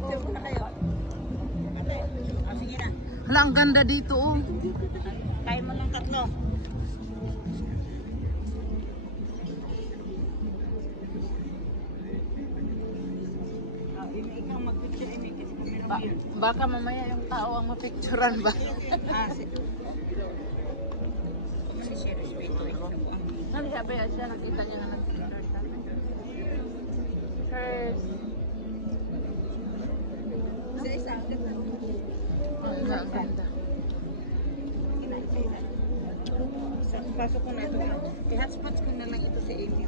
Picture muna kayo. Sige na. Hala, ang ganda dito oh. Kain mo ng tatlo. Ikaw mag-picture ini kasi camera mo yun. Baka mamaya yung tao ang mapicturan ba? Nalisabi siya, nakita niya na nag-picture siya. First. Isa-isa. Ang ganda. Pasok ko na ito. I-hotspots ko na lang ito si Amy.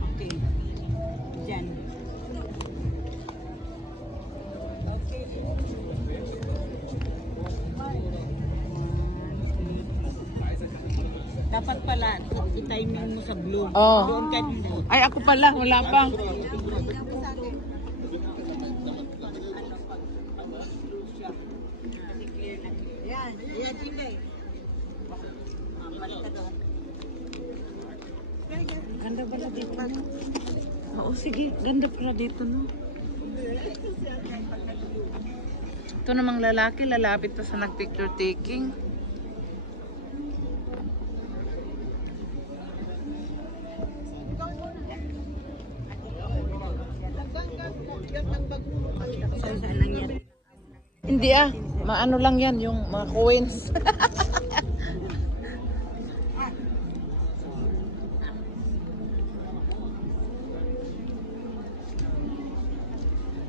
Okay. Diyan. Okay. Dapat pala, i-timing mo sa blue. Oh. Doon ka blue. Ay, ako pala, wala pa. Yan, yan, Jimmy. Ganda pala dito, no? Oo, sige. Ganda pala dito, no? Ito namang lalaki, lalapit pa sa nag-picture taking. Saan lang yan? Hindi ah, maano lang yan, yung mga coins.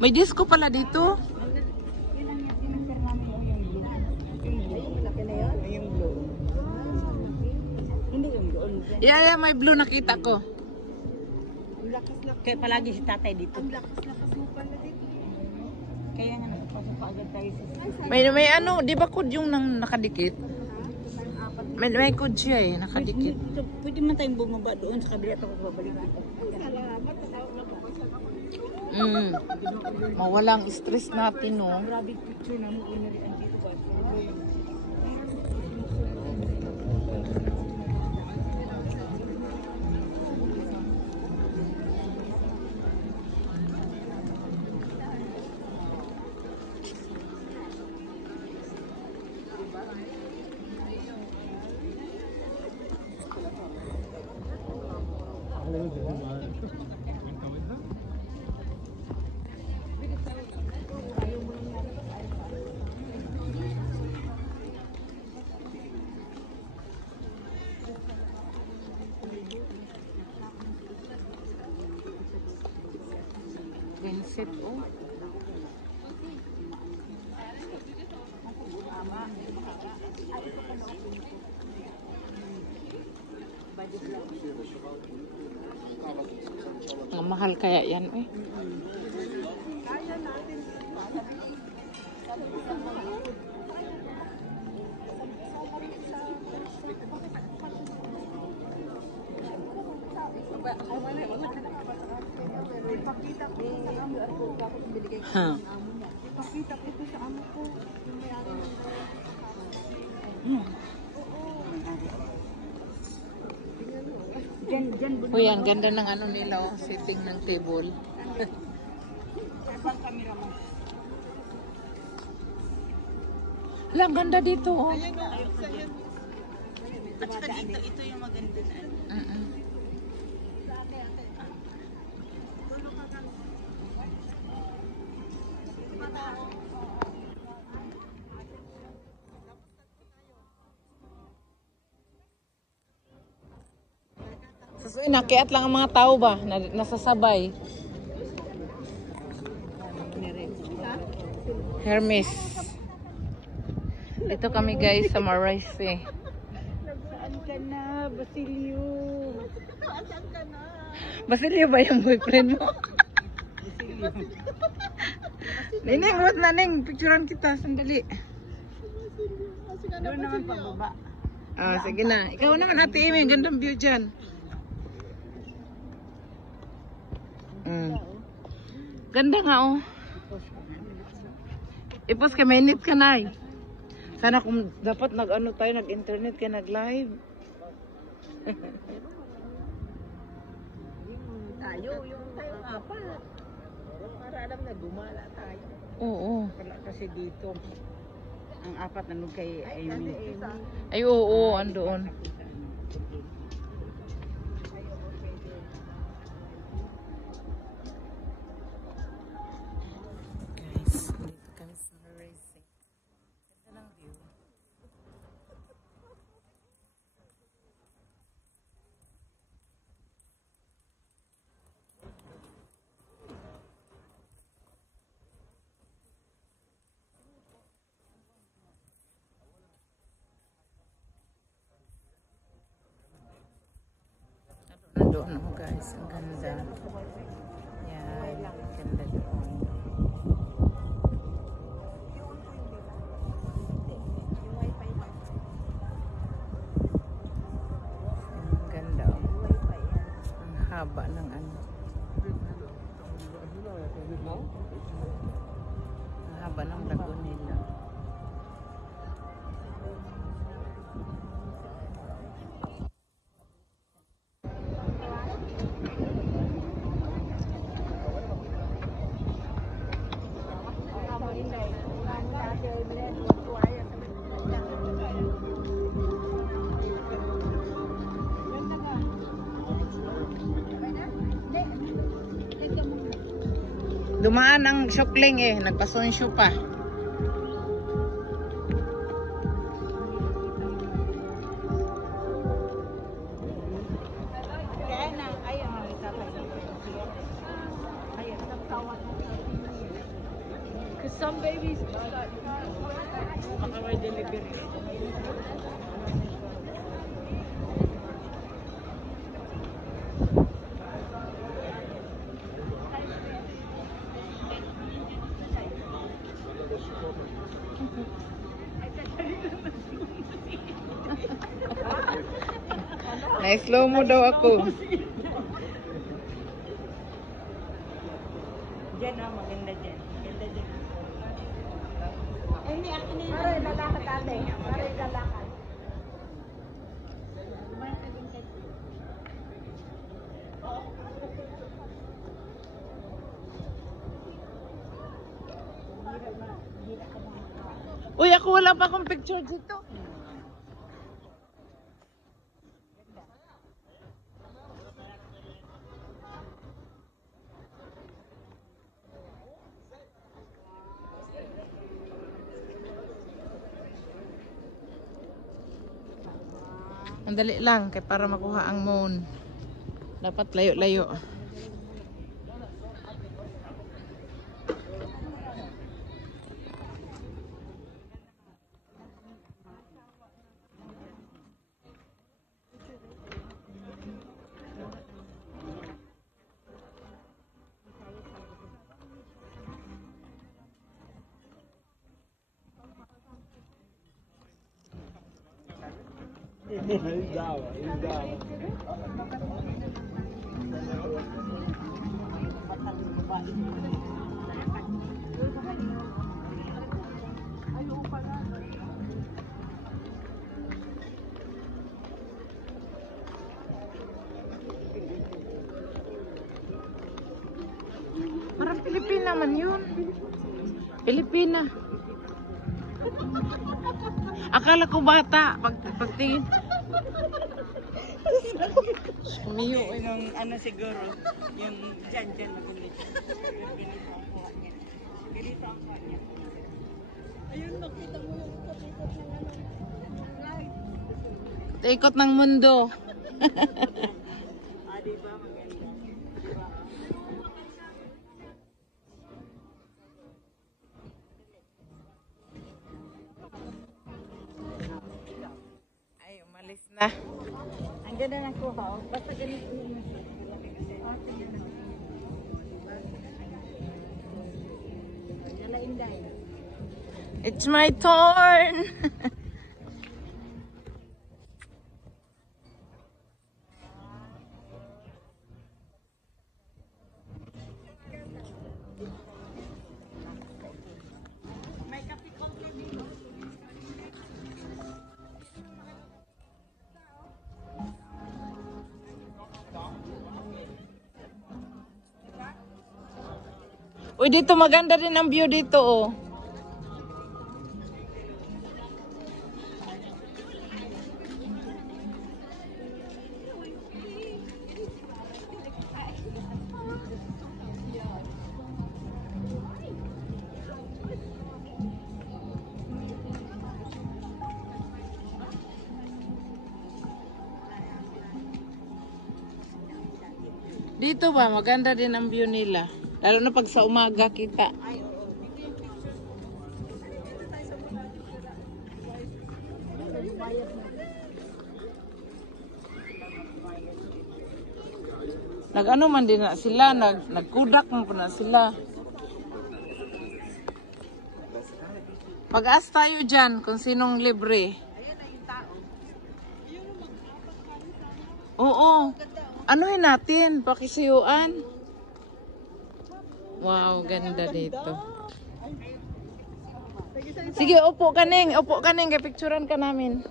May disco pala dito. Yeah, may blue nakita ko. Kaya palagi si tatay dito. Ang lakas-lakas mo pala dito. Kaya nga nakapasok pa agad tayo sa... May ano, di ba code yung nang nakadikit? May code siya eh, nakadikit. Pwede man tayong bumaba doon sa kabila tapos babalik dito. Mawalang stress natin, no? Grabe picture na mo inarian dito ba? Vincent, oh. Ang mahal kaya yan, eh. Huh. Ipakita ko ito sa amo ko. Yung may-ari ng Uy, ang ganda ng ano nila, oh, setting ng table. Ibang camera mo. Hala, ang ganda dito, oh. At saka dito, ito yung maganda na. So, nakiat lang ang mga tao ba? Nasasabay. Hermes. Dito kami guys sa Marais eh. Saan ka na, Basilio? Saan ka na? Basilio ba yung boyfriend mo? Nining, what na ning? Picturean kita, sandali. Doon naman pababa. Ah, sige na. Ikaw naman, Ate Amy, gandang view dyan. Ganda nga, oh. Ipos ka, minute ka na, eh. Sana kung dapat nag-ano tayo, nag-internet ka, nag-live. tayo, yung tayong apat. Para alam na gumala tayo. Oo. Wala kasi dito. Ang apat na kay Amy. Ay, oo, andoon. Guys, dito kami sa racing. Ganda ng view. Nandoon ako guys, ang ganda. Yan, ganda doon. Ang ganda oh. Ang haba ng ano. Ang haba ng lago nila. Dumaan ang syukling eh, nagpasonsyo pa. Kaya na, ayaw na itapay. Ayaw, nagtawag na. Because some babies, baka may delivery. Na-slow mo daw ako. Diyan na, maganda dyan. Maganda dyan. Ay, may akin na yun. Para lalakad ate. Para lalakad. Uy, ako wala pa akong picture dito. Ang dali lang kay para makuha ang moon. Dapat layo-layo. Parang Pilipina man yun. Pilipina. Akala ko bata. Pagtingin. Sumiyo. Yung ano siguro, yung dyan maganda dyan. Ganito ang kuha niya. Ganito ang kuha niya. Ayun, nakita mo yung ikot-ikot ng ano. Ikot ng mundo. Diba maganda? Diba? Ay, umalis na. Ang ganda ng kuha. Basta ganito yung nalainday. It's my turn. May kapikong kami. Uy, dito maganda din ang view dito, oh. Dito ba, maganda din ang view nila. Lalo na pag sa umaga kita. Nag-ano man din na sila, nagkudak man po na sila. Mag-ask tayo dyan kung sinong libre. Oo. Anuhin natin, pakisiyuan. Wow, ganda dito. Sige, upo ka ning, kay picturean ka namin.